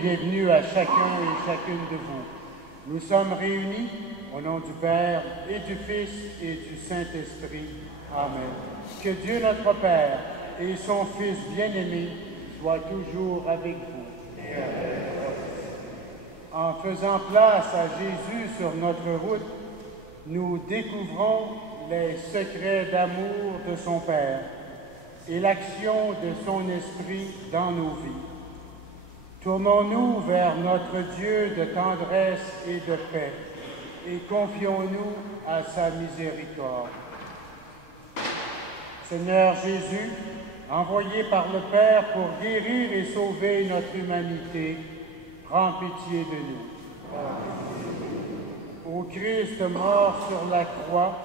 bienvenue à chacun et chacune de vous. Nous sommes réunis au nom du Père et du Fils et du Saint-Esprit. Amen. Que Dieu notre Père et son Fils bien-aimé soient toujours avec vous. En faisant place à Jésus sur notre route, nous découvrons les secrets d'amour de son Père et l'action de son Esprit dans nos vies. Tournons-nous vers notre Dieu de tendresse et de paix et confions-nous à sa miséricorde. Seigneur Jésus, envoyé par le Père pour guérir et sauver notre humanité, prends pitié de nous. Ô Christ mort sur la croix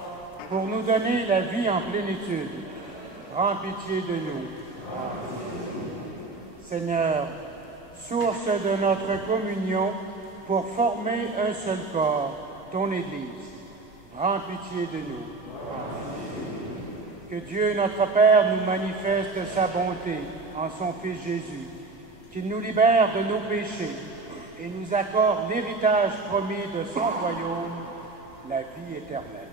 pour nous donner la vie en plénitude, prends pitié de nous. Seigneur, source de notre communion pour former un seul corps, ton Église, prends pitié de nous. Que Dieu notre Père nous manifeste sa bonté en son Fils Jésus, qu'il nous libère de nos péchés et nous accorde l'héritage promis de son royaume, la vie éternelle.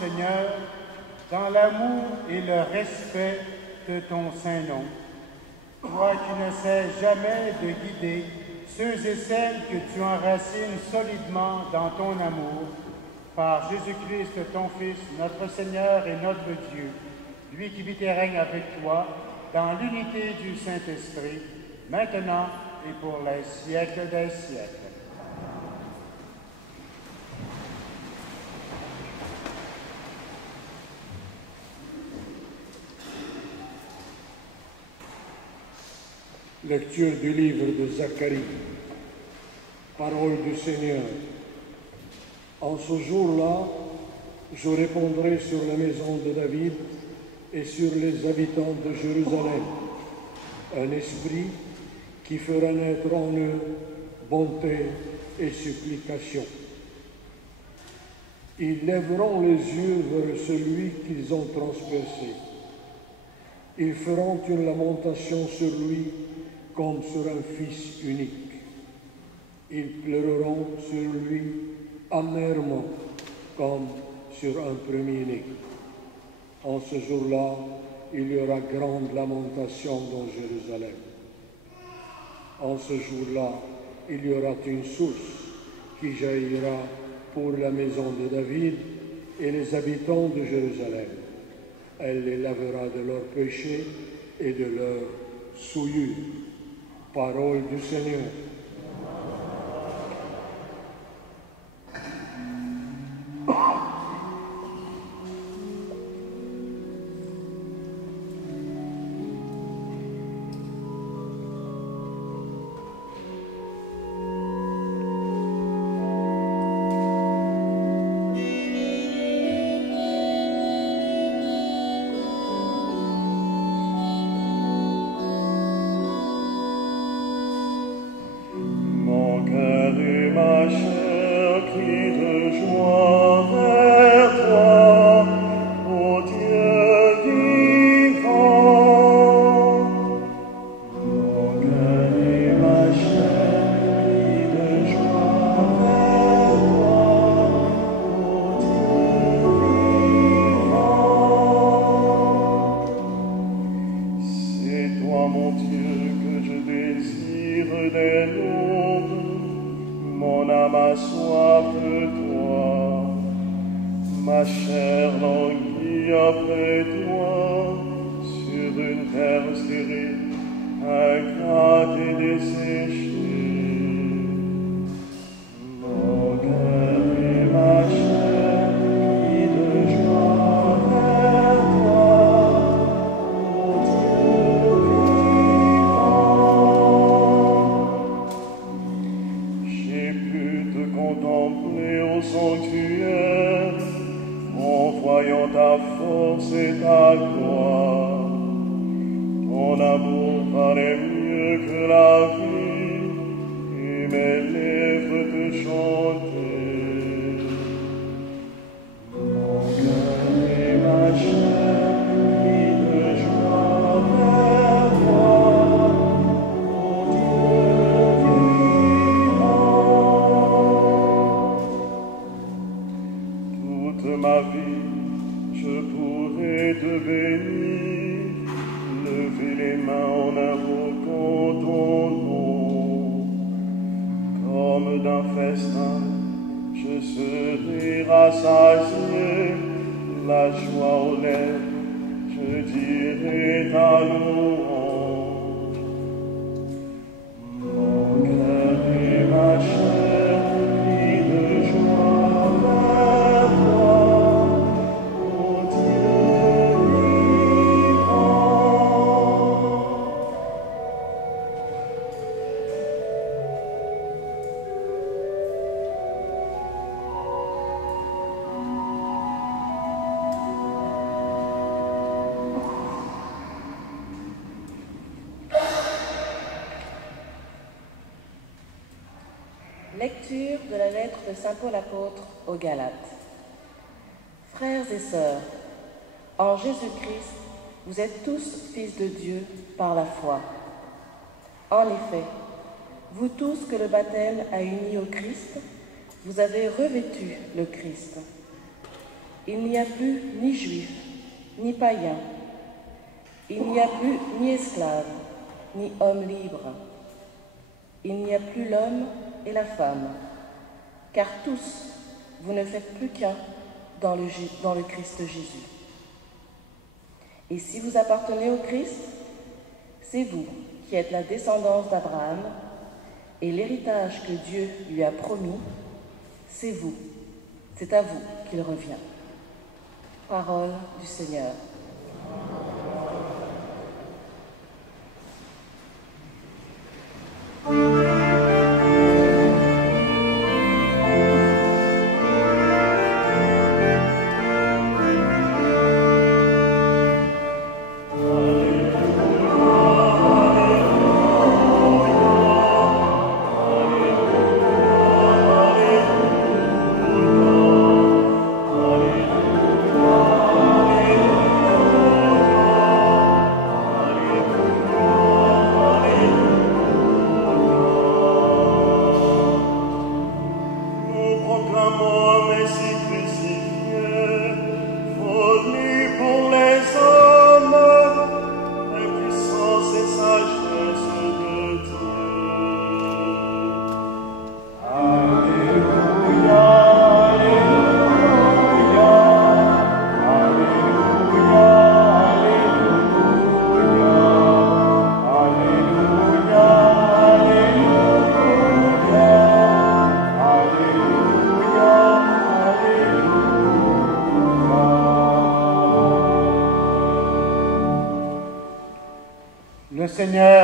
Seigneur, dans l'amour et le respect de ton saint nom. Toi qui ne cesses jamais de guider ceux et celles que tu enracines solidement dans ton amour, par Jésus-Christ, ton Fils, notre Seigneur et notre Dieu, lui qui vit et règne avec toi, dans l'unité du Saint-Esprit, maintenant et pour les siècles des siècles. Lecture du livre de Zacharie. Parole du Seigneur. En ce jour-là, je répondrai sur la maison de David et sur les habitants de Jérusalem, un esprit qui fera naître en eux bonté et supplication. Ils lèveront les yeux vers celui qu'ils ont transpercé. Ils feront une lamentation sur lui comme sur un fils unique. Ils pleureront sur lui amèrement comme sur un premier-né. En ce jour-là, il y aura grande lamentation dans Jérusalem. En ce jour-là, il y aura une source qui jaillira pour la maison de David et les habitants de Jérusalem. Elle les lavera de leurs péchés et de leurs souillures. Parole du Seigneur. Lecture de la lettre de saint Paul apôtre aux Galates. Frères et sœurs, en Jésus-Christ, vous êtes tous fils de Dieu par la foi. En effet, vous tous que le baptême a unis au Christ, vous avez revêtu le Christ. Il n'y a plus ni juif, ni païen. Il n'y a plus ni esclave, ni homme libre. Il n'y a plus l'homme et la femme, car tous, vous ne faites plus qu'un dans le Christ Jésus. Et si vous appartenez au Christ, c'est vous qui êtes la descendance d'Abraham, et l'héritage que Dieu lui a promis, c'est vous, c'est à vous qu'il revient. Parole du Seigneur.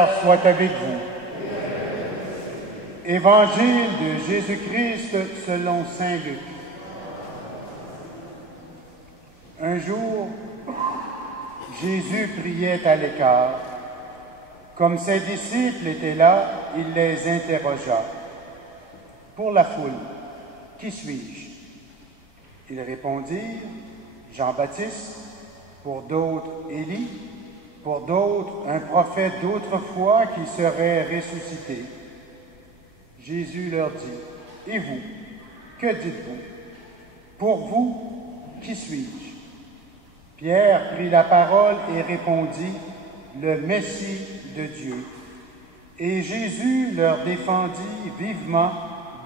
Seigneur soit avec vous. Évangile de Jésus-Christ selon saint Luc. Un jour, Jésus priait à l'écart. Comme ses disciples étaient là, il les interrogea. Pour la foule, qui suis-je? Ils répondirent, Jean-Baptiste, pour d'autres Élie, pour d'autres un prophète d'autrefois qui serait ressuscité. Jésus leur dit, et vous, que dites-vous? Pour vous, qui suis-je? Pierre prit la parole et répondit, le Messie de Dieu. Et Jésus leur défendit vivement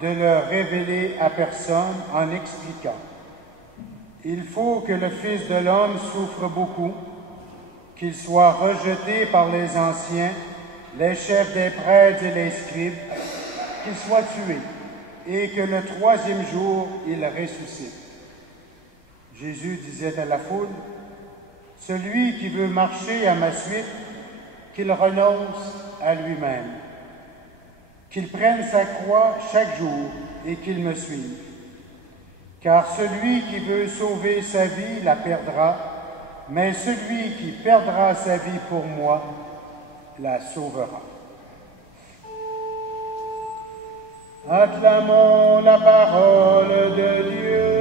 de leur révéler à personne en expliquant, il faut que le Fils de l'homme souffre beaucoup, qu'il soit rejeté par les anciens, les chefs des prêtres et les scribes, qu'il soit tué, et que le troisième jour, il ressuscite. Jésus disait à la foule, celui qui veut marcher à ma suite, qu'il renonce à lui-même, qu'il prenne sa croix chaque jour et qu'il me suive. Car celui qui veut sauver sa vie la perdra, mais celui qui perdra sa vie pour moi la sauvera. Acclamons la parole de Dieu.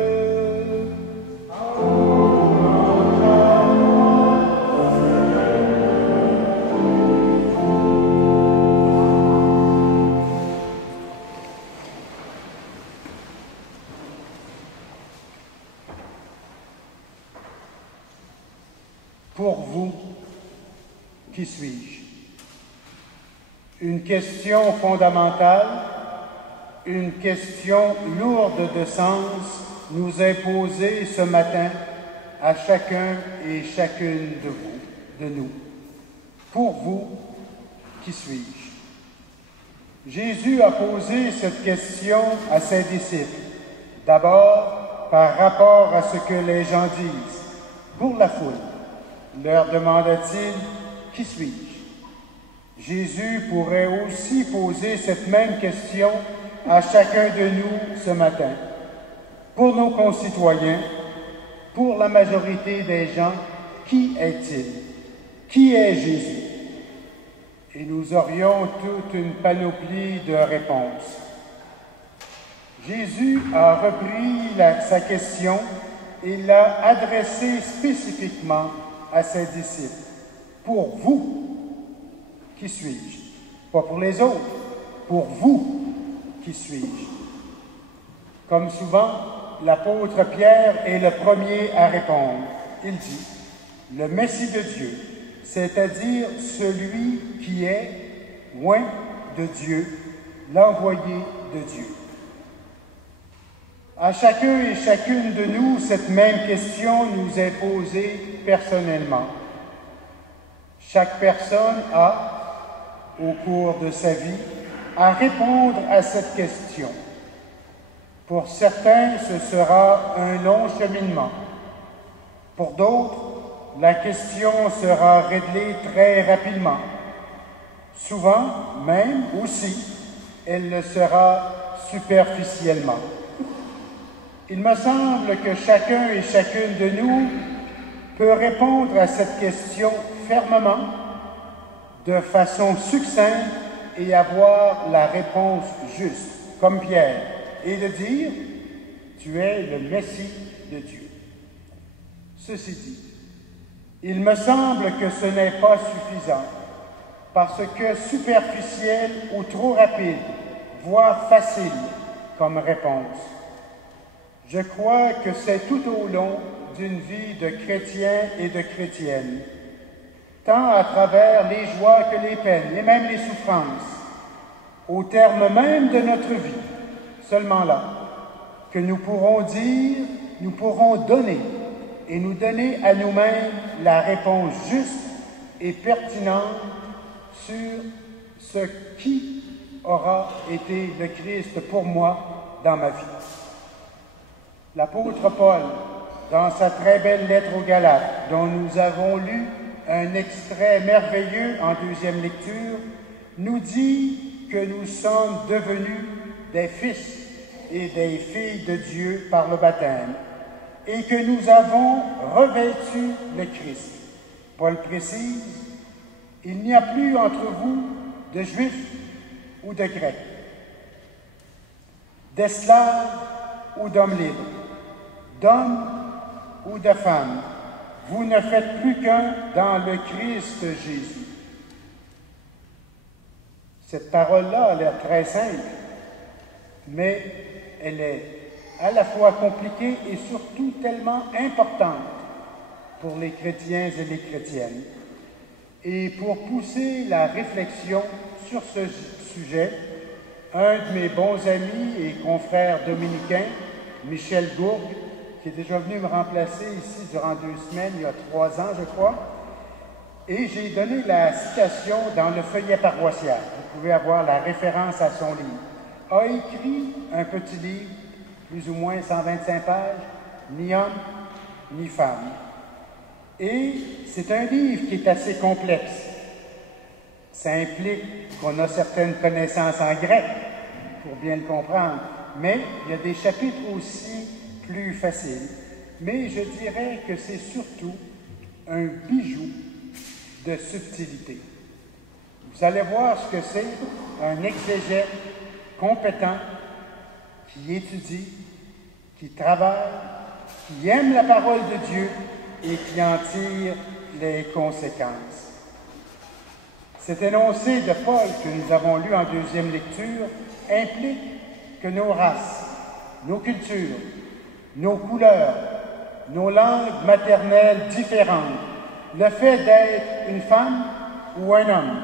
Pour vous, qui suis-je? Une question fondamentale, une question lourde de sens nous est posée ce matin à chacun et chacune de nous. Pour vous, qui suis-je? Jésus a posé cette question à ses disciples, d'abord par rapport à ce que les gens disent. Pour la foule, leur demanda-t-il, qui suis-je? Jésus pourrait aussi poser cette même question à chacun de nous ce matin. Pour nos concitoyens, pour la majorité des gens, qui est-il? Qui est Jésus? Et nous aurions toute une panoplie de réponses. Jésus a repris sa question et l'a adressée spécifiquement à ses disciples. Pour vous, qui suis-je? Pas pour les autres, pour vous, qui suis-je? Comme souvent, l'apôtre Pierre est le premier à répondre. Il dit, le Messie de Dieu, c'est-à-dire celui qui est loin de Dieu, l'envoyé de Dieu. À chacun et chacune de nous, cette même question nous est posée personnellement. Chaque personne a, au cours de sa vie, à répondre à cette question. Pour certains, ce sera un long cheminement. Pour d'autres, la question sera réglée très rapidement. Souvent, même aussi, elle le sera superficiellement. Il me semble que chacun et chacune de nous peut répondre à cette question fermement, de façon succincte et avoir la réponse juste, comme Pierre, et de dire « Tu es le Messie de Dieu ». Ceci dit, il me semble que ce n'est pas suffisant, parce que superficiel ou trop rapide, voire facile comme réponse. Je crois que c'est tout au long d'une vie de chrétien et de chrétienne, tant à travers les joies que les peines et même les souffrances, au terme même de notre vie, seulement là, que nous pourrons dire, nous pourrons donner et nous donner à nous-mêmes la réponse juste et pertinente sur ce qui aura été le Christ pour moi dans ma vie. L'apôtre Paul, dans sa très belle lettre aux Galates, dont nous avons lu un extrait merveilleux en deuxième lecture, nous dit que nous sommes devenus des fils et des filles de Dieu par le baptême et que nous avons revêtu le Christ. Paul précise, « Il n'y a plus entre vous de Juifs ou de Grecs, d'esclaves ou d'hommes libres, d'hommes ou de femmes. Vous ne faites plus qu'un dans le Christ Jésus. » Cette parole-là a l'air très simple, mais elle est à la fois compliquée et surtout tellement importante pour les chrétiens et les chrétiennes. Et pour pousser la réflexion sur ce sujet, un de mes bons amis et confrères dominicains, Michel Gourgue, qui est déjà venu me remplacer ici durant 2 semaines, il y a 3 ans, je crois, et j'ai donné la citation dans le feuillet paroissial. Vous pouvez avoir la référence à son livre. A écrit un petit livre, plus ou moins 125 pages, ni homme ni femme. Et c'est un livre qui est assez complexe. Ça implique qu'on a certaines connaissances en grec pour bien le comprendre, mais il y a des chapitres aussi plus faciles. Mais je dirais que c'est surtout un bijou de subtilité. Vous allez voir ce que c'est un exégète compétent qui étudie, qui travaille, qui aime la parole de Dieu et qui en tire les conséquences. Cet énoncé de Paul que nous avons lu en deuxième lecture implique que nos races, nos cultures, nos couleurs, nos langues maternelles différentes, le fait d'être une femme ou un homme,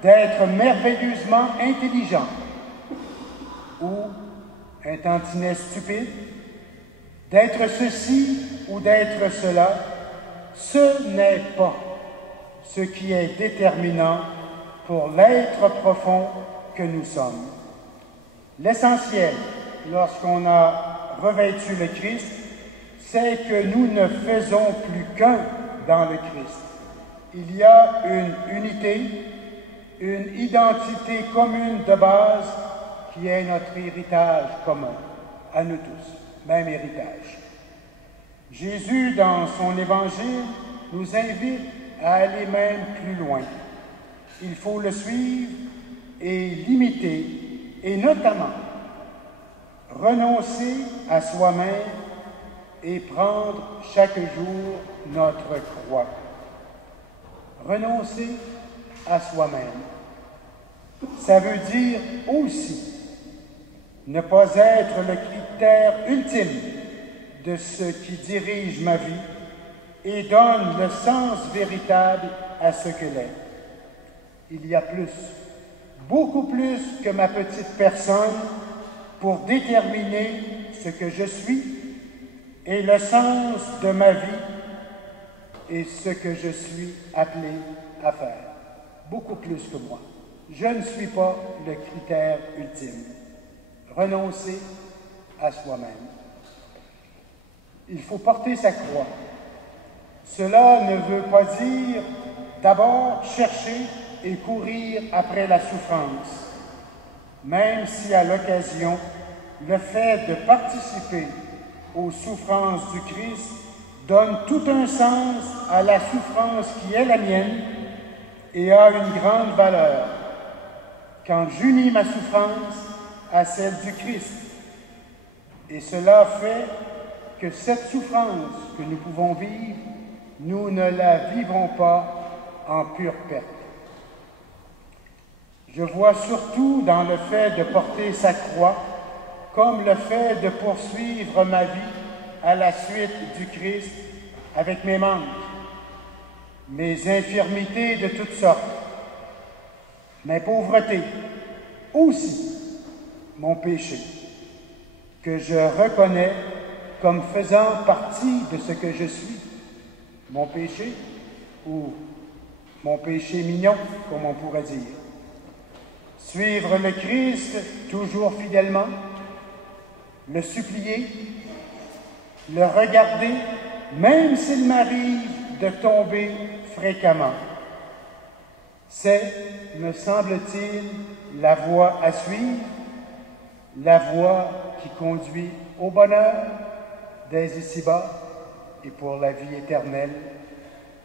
d'être merveilleusement intelligent ou un tantinet stupide, d'être ceci ou d'être cela, ce n'est pas ce qui est déterminant pour l'être profond que nous sommes. L'essentiel, lorsqu'on a revêtu le Christ, c'est que nous ne faisons plus qu'un dans le Christ. Il y a une unité, une identité commune de base qui est notre héritage commun, à nous tous, même héritage. Jésus, dans son évangile, nous invite à aller même plus loin. Il faut le suivre et l'imiter, et notamment renoncer à soi-même et prendre chaque jour notre croix. Renoncer à soi-même. Ça veut dire aussi ne pas être le critère ultime de ce qui dirige ma vie et donne le sens véritable à ce qu'elle est. Il y a plus, beaucoup plus que ma petite personne pour déterminer ce que je suis et le sens de ma vie et ce que je suis appelé à faire. Beaucoup plus que moi. Je ne suis pas le critère ultime. Renoncer à soi-même. Il faut porter sa croix. Cela ne veut pas dire d'abord chercher et courir après la souffrance, même si à l'occasion, le fait de participer aux souffrances du Christ donne tout un sens à la souffrance qui est la mienne et a une grande valeur quand j'unis ma souffrance à celle du Christ. Et cela fait que cette souffrance que nous pouvons vivre, nous ne la vivrons pas en pure perte. Je vois surtout dans le fait de porter sa croix comme le fait de poursuivre ma vie à la suite du Christ avec mes manques, mes infirmités de toutes sortes, mes pauvretés, aussi mon péché, que je reconnais comme faisant partie de ce que je suis, mon péché ou mon péché mignon, comme on pourrait dire. Suivre le Christ toujours fidèlement, le supplier, le regarder, même s'il m'arrive de tomber fréquemment. C'est, me semble-t-il, la voie à suivre, la voie qui conduit au bonheur dès ici-bas et pour la vie éternelle.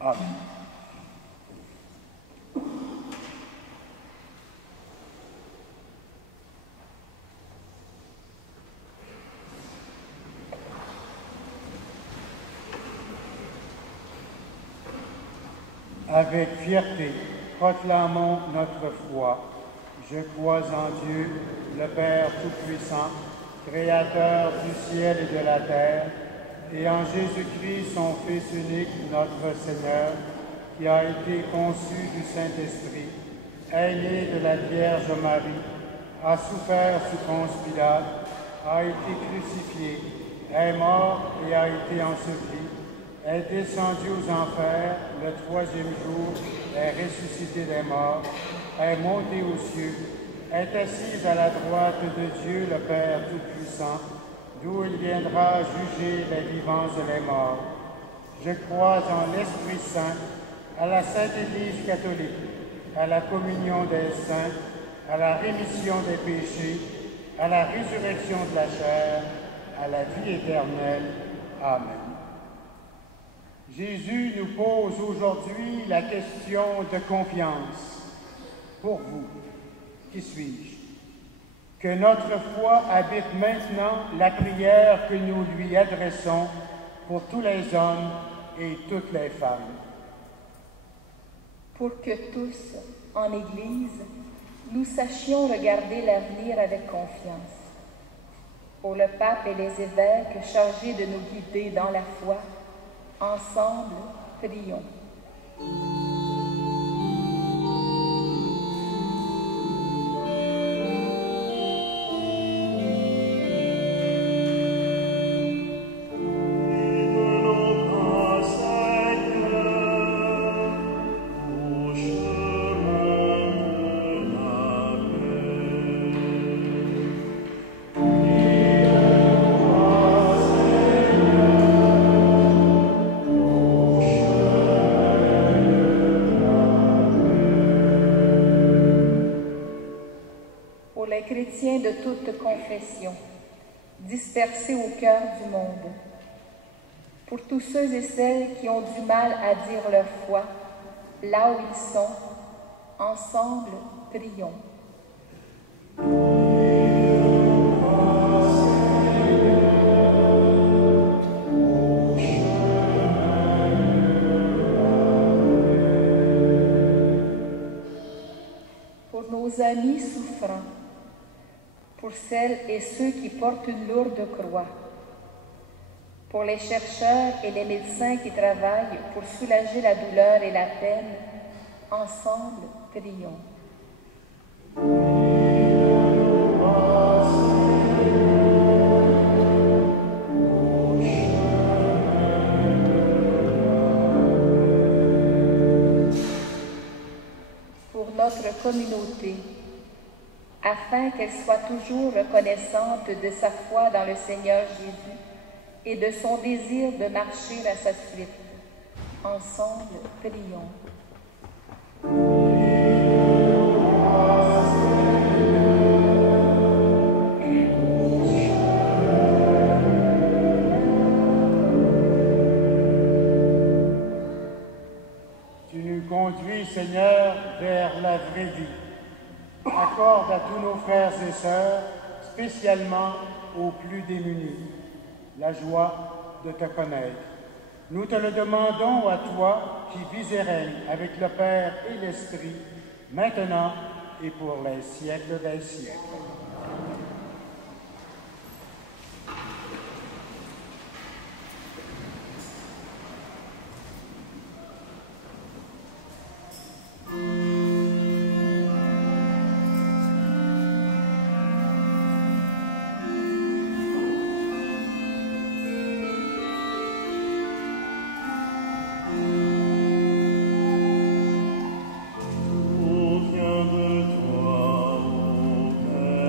Amen. Avec fierté, proclamons notre foi. Je crois en Dieu, le Père Tout-Puissant, Créateur du ciel et de la terre, et en Jésus-Christ, son Fils unique, notre Seigneur, qui a été conçu du Saint-Esprit, est né de la Vierge Marie, a souffert sous Ponce Pilate, a été crucifié, est mort et a été enseveli, est descendu aux enfers, le troisième jour est ressuscité des morts, est monté aux cieux, est assis à la droite de Dieu le Père Tout-Puissant, d'où il viendra juger les vivants et les morts. Je crois en l'Esprit Saint, à la Sainte Église catholique, à la communion des saints, à la rémission des péchés, à la résurrection de la chair, à la vie éternelle. Amen. Jésus nous pose aujourd'hui la question de confiance. Pour vous, qui suis-je? Que notre foi habite maintenant la prière que nous lui adressons pour tous les hommes et toutes les femmes. Pour que tous, en Église, nous sachions regarder l'avenir avec confiance. Pour le pape et les évêques chargés de nous guider dans la foi, ensemble, prions. Chrétiens de toute confession, dispersés au cœur du monde, pour tous ceux et celles qui ont du mal à dire leur foi, là où ils sont, ensemble, prions. Pour nos amis souffrants, pour celles et ceux qui portent une lourde croix, pour les chercheurs et les médecins qui travaillent pour soulager la douleur et la peine, ensemble, prions. Pour notre communauté, afin qu'elle soit toujours reconnaissante de sa foi dans le Seigneur Jésus et de son désir de marcher à sa suite. Ensemble, prions. Tu nous conduis, Seigneur, vers la vraie vie. Accorde à tous nos frères et sœurs, spécialement aux plus démunis, la joie de te connaître. Nous te le demandons à toi qui vis et règnes avec le Père et l'Esprit, maintenant et pour les siècles des siècles. Tout vient de toi, ô Père.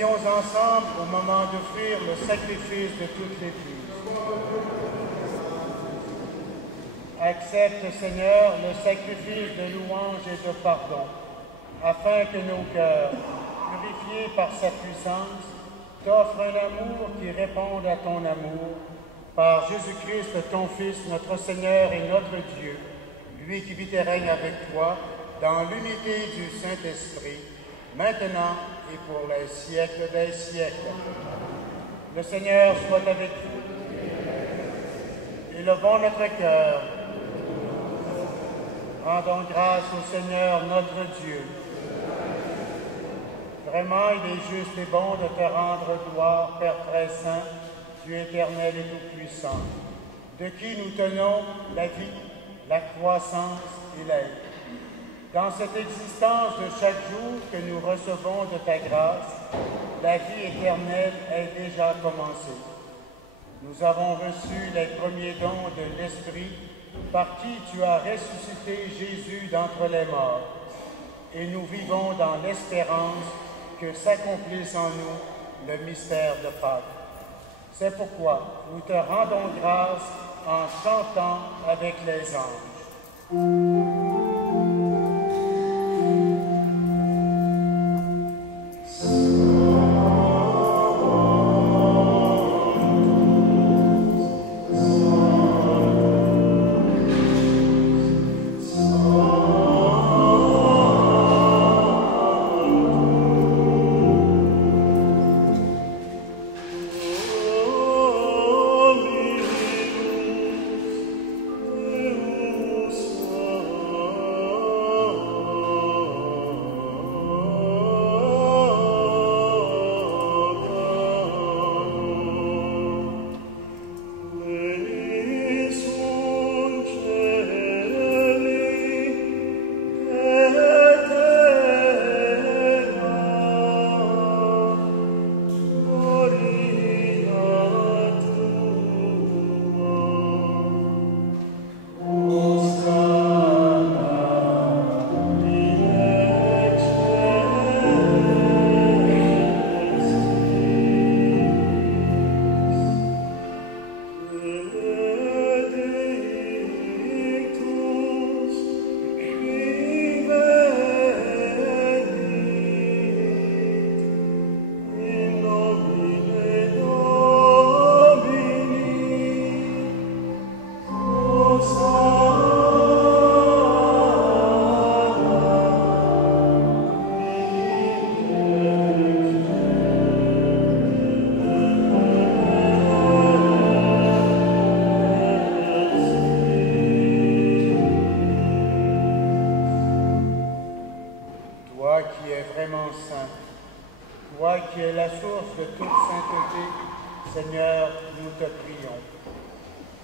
prions ensemble au moment d'offrir le sacrifice de toute l'Église. Accepte, Seigneur, le sacrifice de louange et de pardon, afin que nos cœurs, purifiés par sa puissance, t'offrent un amour qui réponde à ton amour, par Jésus-Christ, ton Fils, notre Seigneur et notre Dieu, lui qui vit et règne avec toi, dans l'unité du Saint-Esprit, maintenant et pour les siècles des siècles. Le Seigneur soit avec vous. Élevons notre cœur. Rendons grâce au Seigneur notre Dieu. Vraiment, il est juste et bon de te rendre gloire, Père très saint, Dieu éternel et tout-puissant, de qui nous tenons la vie, la croissance et l'aide. Dans cette existence de chaque jour que nous recevons de ta grâce, la vie éternelle est déjà commencée. Nous avons reçu les premiers dons de l'Esprit, par qui tu as ressuscité Jésus d'entre les morts, et nous vivons dans l'espérance que s'accomplisse en nous le mystère de Pâques. C'est pourquoi nous te rendons grâce en chantant avec les anges.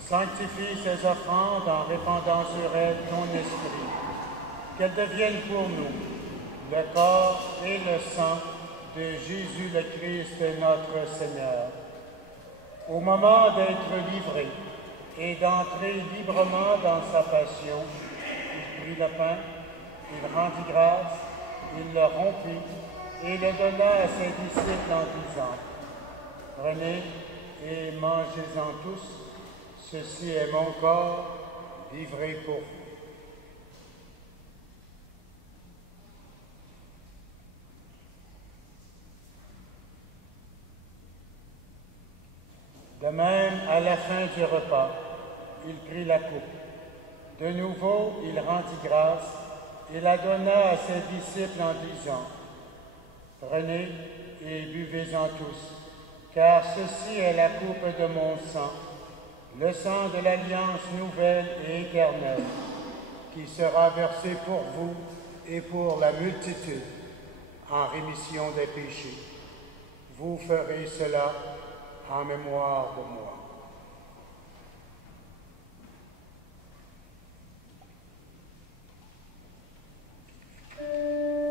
Sanctifie ces offrandes en répandant sur elles ton esprit, qu'elles deviennent pour nous le corps et le sang de Jésus le Christ notre Seigneur. Au moment d'être livré et d'entrer librement dans sa passion, il prit le pain, il rendit grâce, il le rompit et le donna à ses disciples en disant : Prenez et mangez-en tous. Ceci est mon corps, livré pour vous. De même, à la fin du repas, il prit la coupe. De nouveau, il rendit grâce et la donna à ses disciples en disant : Prenez et buvez-en tous, car ceci est la coupe de mon sang, le sang de l'alliance nouvelle et éternelle, qui sera versé pour vous et pour la multitude en rémission des péchés. Vous ferez cela en mémoire de moi. Amen.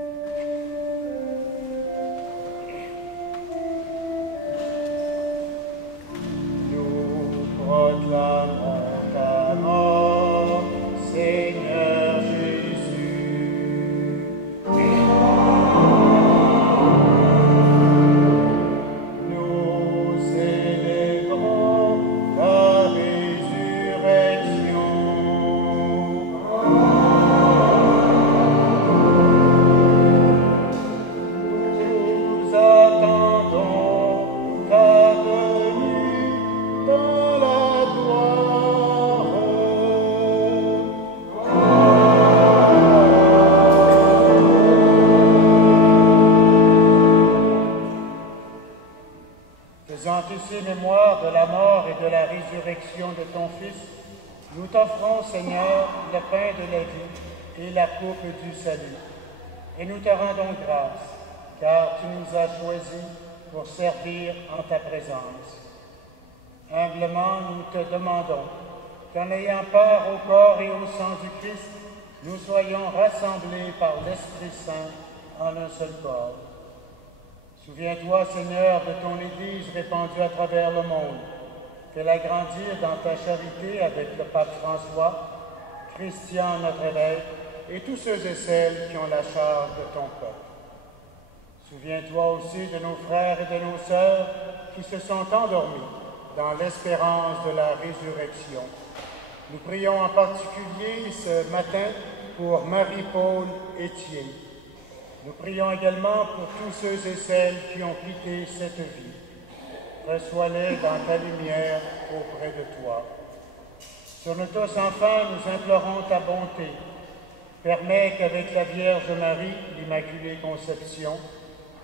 dans la gloire. Faisant ici mémoire de la mort et de la résurrection de ton Fils, nous t'offrons, Seigneur, le pain de la vie et la coupe du salut. Et nous te rendons grâce, car tu nous as choisis pour servir en ta présence. Humblement, nous te demandons qu'en ayant part au corps et au sang du Christ, nous soyons rassemblés par l'Esprit Saint en un seul corps. Souviens-toi, Seigneur, de ton Église répandue à travers le monde. Fais-la grandir dans ta charité avec le pape François, Christian, notre évêque, et tous ceux et celles qui ont la charge de ton peuple. Souviens-toi aussi de nos frères et de nos sœurs qui se sont endormis dans l'espérance de la résurrection. Nous prions en particulier ce matin pour Marie-Paul Étienne. Nous prions également pour tous ceux et celles qui ont quitté cette vie. Reçois-les dans ta lumière auprès de toi. Sur nous tous, enfin, nous implorons ta bonté. Permets qu'avec la Vierge Marie, l'Immaculée Conception,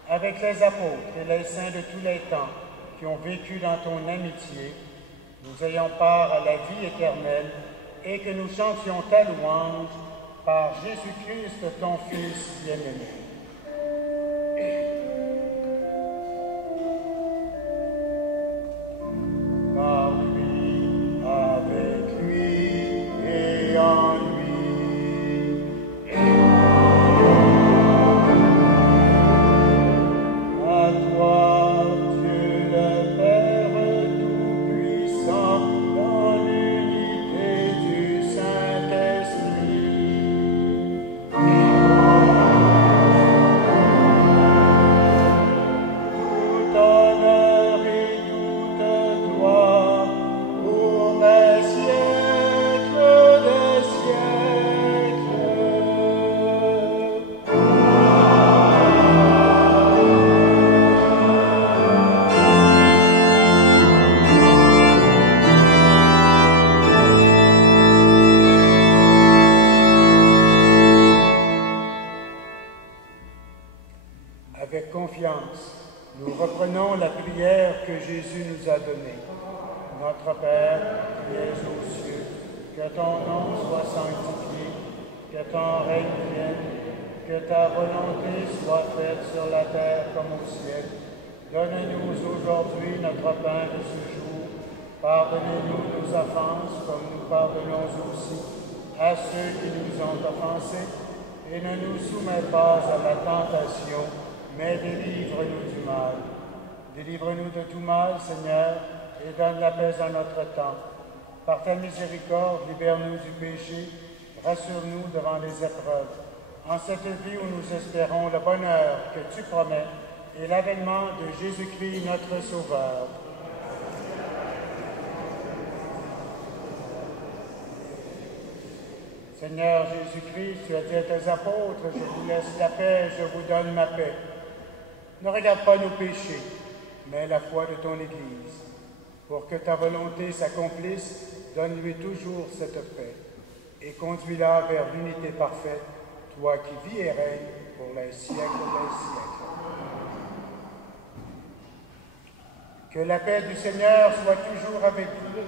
avec les apôtres et les saints de tous les temps qui ont vécu dans ton amitié, nous ayons part à la vie éternelle et que nous chantions ta louange par Jésus-Christ, ton Fils bien-aimé. Par lui, avec lui et en lui. Avec confiance, nous reprenons la prière que Jésus nous a donnée. Notre Père, qui es aux cieux, que ton nom soit sanctifié, que ton règne vienne, que ta volonté soit faite sur la terre comme au ciel. Donne-nous aujourd'hui notre pain de ce jour. Pardonnez-nous nos offenses, comme nous pardonnons aussi à ceux qui nous ont offensés. Et ne nous soumets pas à la tentation, mais délivre-nous du mal. Délivre-nous de tout mal, Seigneur, et donne la paix à notre temps. Par ta miséricorde, libère-nous du péché, rassure-nous devant les épreuves. En cette vie où nous espérons le bonheur que tu promets et l'avènement de Jésus-Christ, notre Sauveur. Seigneur Jésus-Christ, tu as dit à tes apôtres, je vous laisse la paix, je vous donne ma paix. Ne regarde pas nos péchés, mais la foi de ton Église. Pour que ta volonté s'accomplisse, donne-lui toujours cette paix et conduis-la vers l'unité parfaite, toi qui vis et règnes pour les siècles des siècles. Que la paix du Seigneur soit toujours avec vous.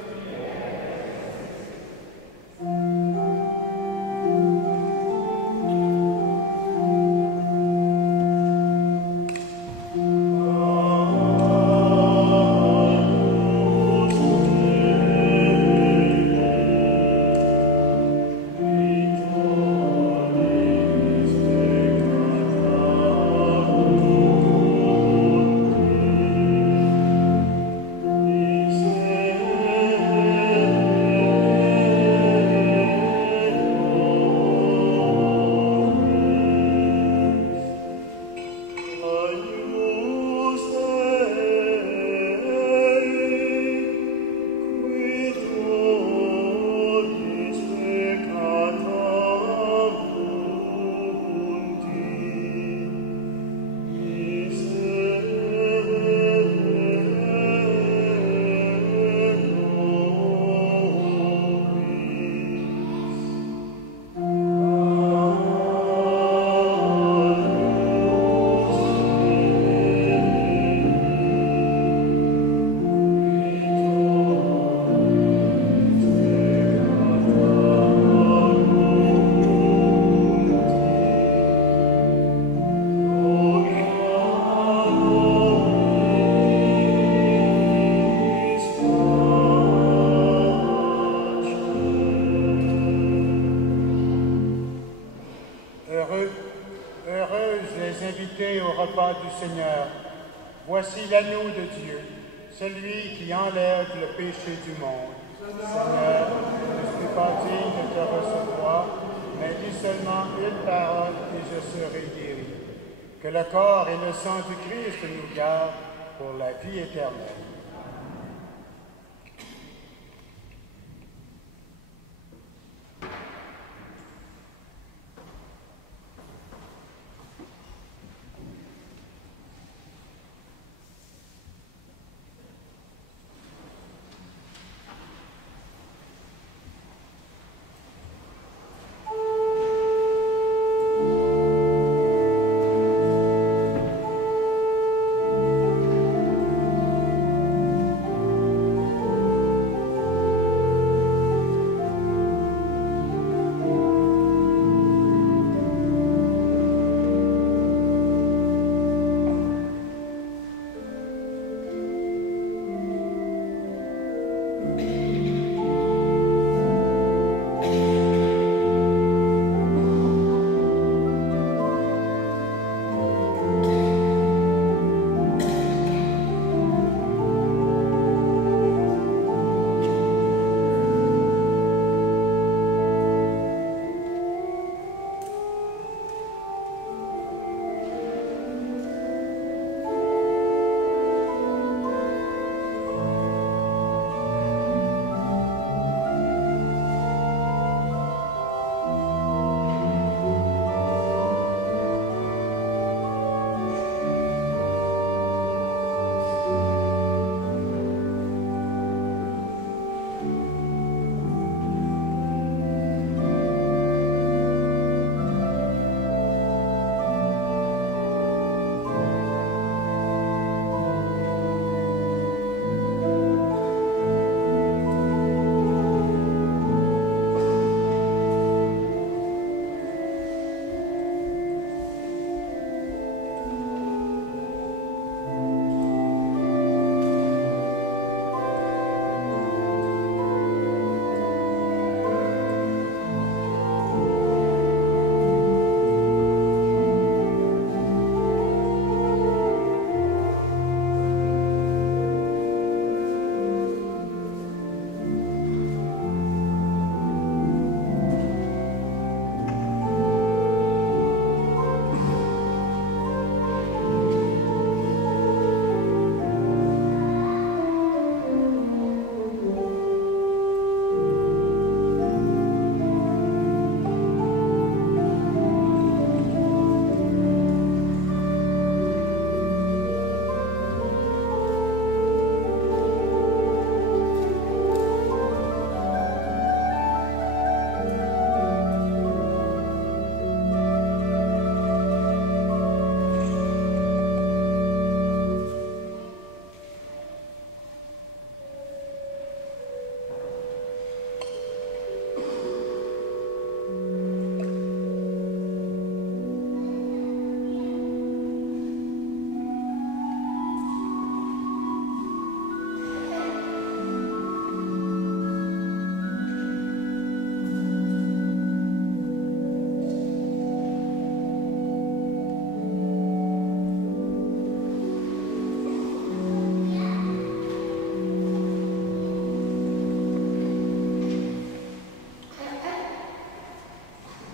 pas du Seigneur. Voici l'agneau de Dieu, celui qui enlève le péché du monde. Seigneur, je ne suis pas digne de te recevoir, mais dis seulement une parole et je serai guéri. Que le corps et le sang du Christ nous gardent pour la vie éternelle.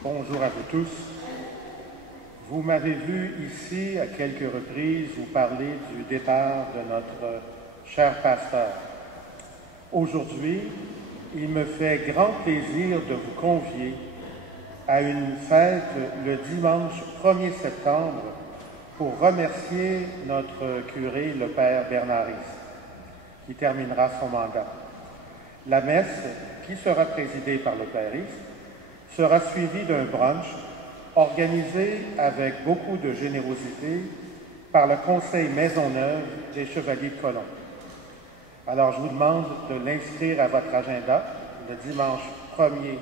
Bonjour à vous tous. Vous m'avez vu ici à quelques reprises vous parler du départ de notre cher pasteur. Aujourd'hui, il me fait grand plaisir de vous convier à une fête le dimanche 1er septembre pour remercier notre curé, le Père Bernardis, qui terminera son mandat. La messe, qui sera présidée par le Périste, sera suivie d'un brunch organisé avec beaucoup de générosité par le Conseil Maisonneuve des Chevaliers de Colomb. Alors, je vous demande de l'inscrire à votre agenda le dimanche 1er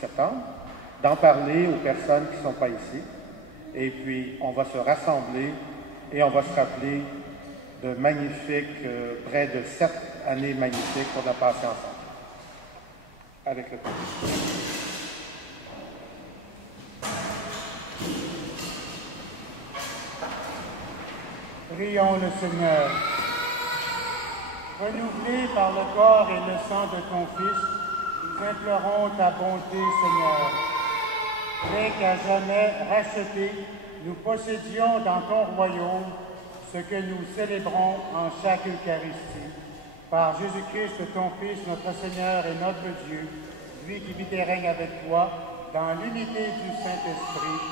septembre, d'en parler aux personnes qui ne sont pas ici, et puis on va se rassembler et on va se rappeler de magnifiques, près de 7 années magnifiques qu'on a passées ensemble. Avec le Père. Prions le Seigneur. Renouvelés par le corps et le sang de ton Fils, nous implorons ta bonté, Seigneur. Fais qu'à jamais rachetés, nous possédions dans ton royaume ce que nous célébrons en chaque Eucharistie. Par Jésus-Christ, ton Fils, notre Seigneur et notre Dieu, lui qui vit et règne avec toi, dans l'unité du Saint-Esprit,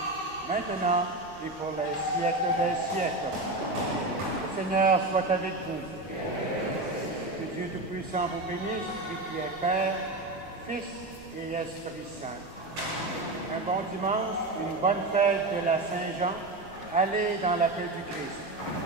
maintenant et pour les siècles des siècles. Le Seigneur soit avec vous. Que Dieu Tout-Puissant vous bénisse, lui qui est Père, Fils et Esprit Saint. Un bon dimanche, une bonne fête de la Saint-Jean. Allez dans la paix du Christ.